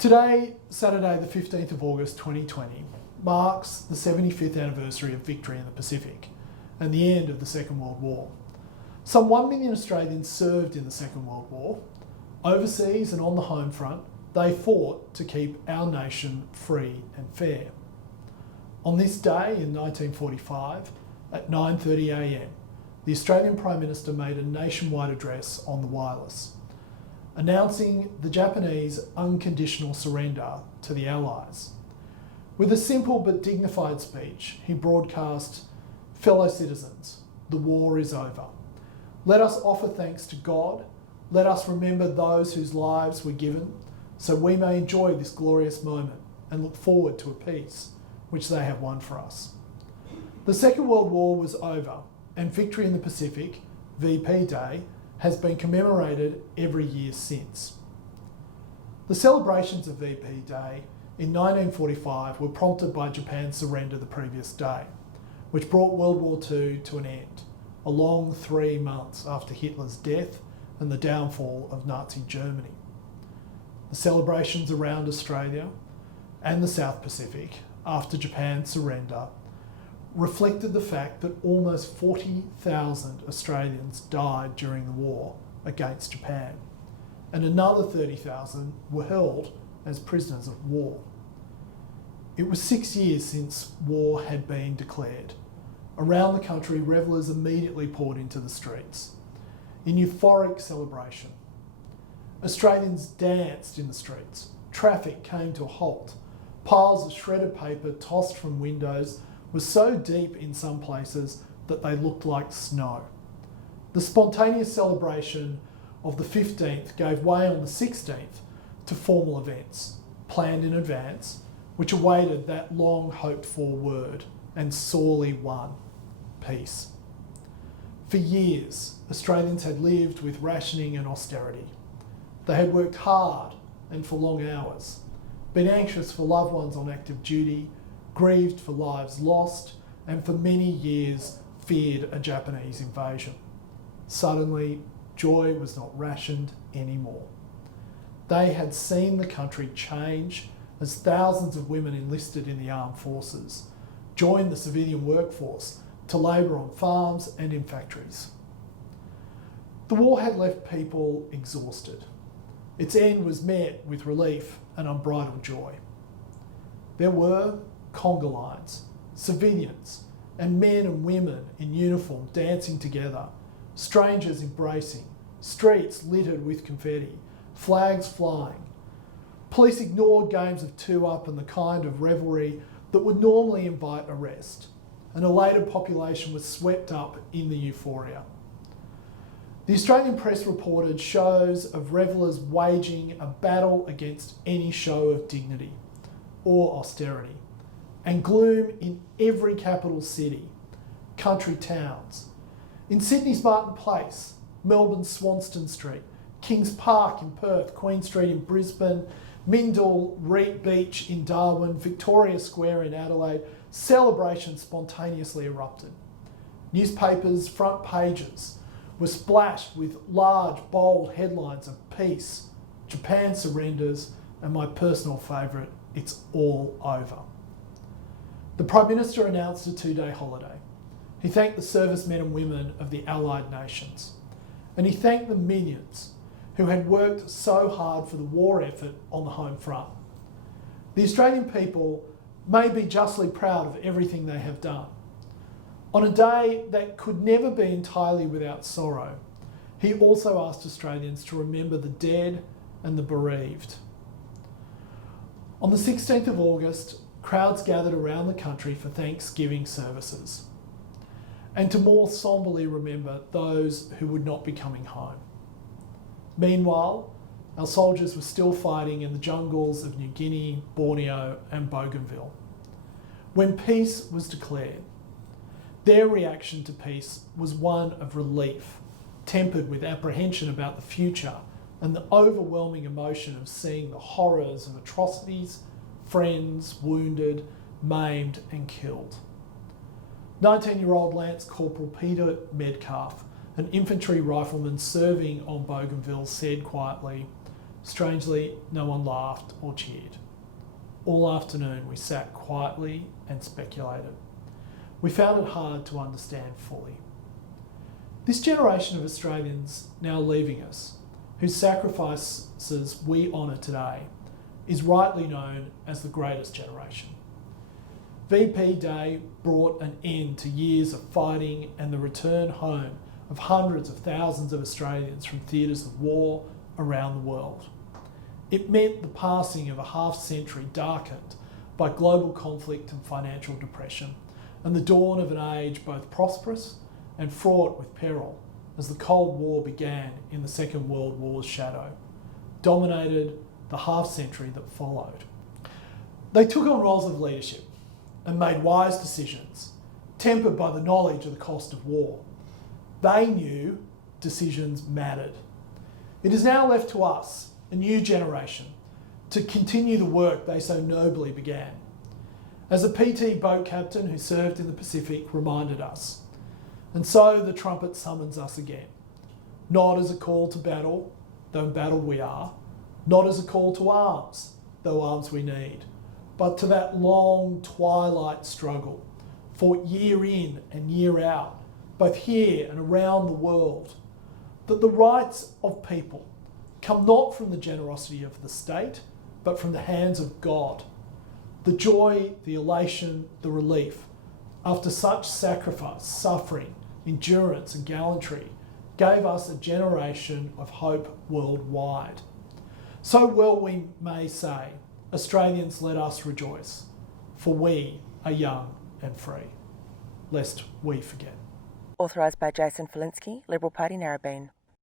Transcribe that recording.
Today, Saturday the 15th of August 2020, marks the 75th anniversary of victory in the Pacific and the end of the Second World War. Some 1 million Australians served in the Second World War. Overseas and on the home front, they fought to keep our nation free and fair. On this day in 1945, at 9:30am, the Australian Prime Minister made a nationwide address on the wireless, announcing the Japanese unconditional surrender to the Allies. With a simple but dignified speech, he broadcast, "Fellow citizens, the war is over. Let us offer thanks to God. Let us remember those whose lives were given, so we may enjoy this glorious moment and look forward to a peace which they have won for us." The Second World War was over, and Victory in the Pacific, VP Day, has been commemorated every year since. The celebrations of VP Day in 1945 were prompted by Japan's surrender the previous day, which brought World War II to an end, a long 3 months after Hitler's death and the downfall of Nazi Germany. The celebrations around Australia and the South Pacific after Japan's surrender reflected the fact that almost 40,000 Australians died during the war against Japan, and another 30,000 were held as prisoners of war. It was 6 years since war had been declared. Around the country, revellers immediately poured into the streets in euphoric celebration. Australians danced in the streets. Traffic came to a halt. Piles of shredded paper tossed from windows were so deep in some places that they looked like snow. The spontaneous celebration of the 15th gave way on the 16th to formal events, planned in advance, which awaited that long hoped for word and sorely won, peace. For years, Australians had lived with rationing and austerity. They had worked hard and for long hours, been anxious for loved ones on active duty, grieved for lives lost, and for many years feared a Japanese invasion. Suddenly, joy was not rationed anymore. They had seen the country change as thousands of women enlisted in the armed forces, joined the civilian workforce to labour on farms and in factories. The war had left people exhausted. Its end was met with relief and unbridled joy. There were conga lines, civilians, and men and women in uniform dancing together, strangers embracing, streets littered with confetti, flags flying. Police ignored games of two-up and the kind of revelry that would normally invite arrest. An elated population was swept up in the euphoria. The Australian press reported shows of revellers waging a battle against any show of dignity or austerity, and gloom in every capital city, country towns. In Sydney's Martin Place, Melbourne's Swanston Street, Kings Park in Perth, Queen Street in Brisbane, Mindil Beach in Darwin, Victoria Square in Adelaide, celebrations spontaneously erupted. Newspapers' front pages were splashed with large, bold headlines of peace, Japan surrenders, and my personal favourite, it's all over. The Prime Minister announced a 2-day holiday. He thanked the servicemen and women of the Allied nations, and he thanked the millions who had worked so hard for the war effort on the home front. The Australian people may be justly proud of everything they have done. On a day that could never be entirely without sorrow, he also asked Australians to remember the dead and the bereaved. On the 16th of August, crowds gathered around the country for Thanksgiving services and to more somberly remember those who would not be coming home. Meanwhile, our soldiers were still fighting in the jungles of New Guinea, Borneo and Bougainville. When peace was declared, their reaction to peace was one of relief, tempered with apprehension about the future and the overwhelming emotion of seeing the horrors of atrocities, friends wounded, maimed and killed. 19-year-old Lance Corporal Peter Medcalf, an infantry rifleman serving on Bougainville, said quietly, Strangely, no one laughed or cheered. All afternoon we sat quietly and speculated. We found it hard to understand fully. This generation of Australians now leaving us, whose sacrifices we honour today, is rightly known as the greatest generation. VP Day brought an end to years of fighting and the return home of hundreds of thousands of Australians from theatres of war around the world. It meant the passing of a half-century darkened by global conflict and financial depression, and the dawn of an age both prosperous and fraught with peril as the Cold War began in the Second World War's shadow, dominated the half-century that followed. They took on roles of leadership and made wise decisions, tempered by the knowledge of the cost of war. They knew decisions mattered. It is now left to us, a new generation, to continue the work they so nobly began. As a PT boat captain who served in the Pacific reminded us, and so the trumpet summons us again, not as a call to battle, though in battle we are, not as a call to arms, though arms we need, but to that long twilight struggle, fought year in and year out, both here and around the world, that the rights of people come not from the generosity of the state, but from the hands of God. The joy, the elation, the relief, after such sacrifice, suffering, endurance and gallantry, gave us a generation of hope worldwide. So well we may say, Australians, let us rejoice, for we are young and free, lest we forget. Authorised by Jason Falinski, Liberal Party, Narrabeen.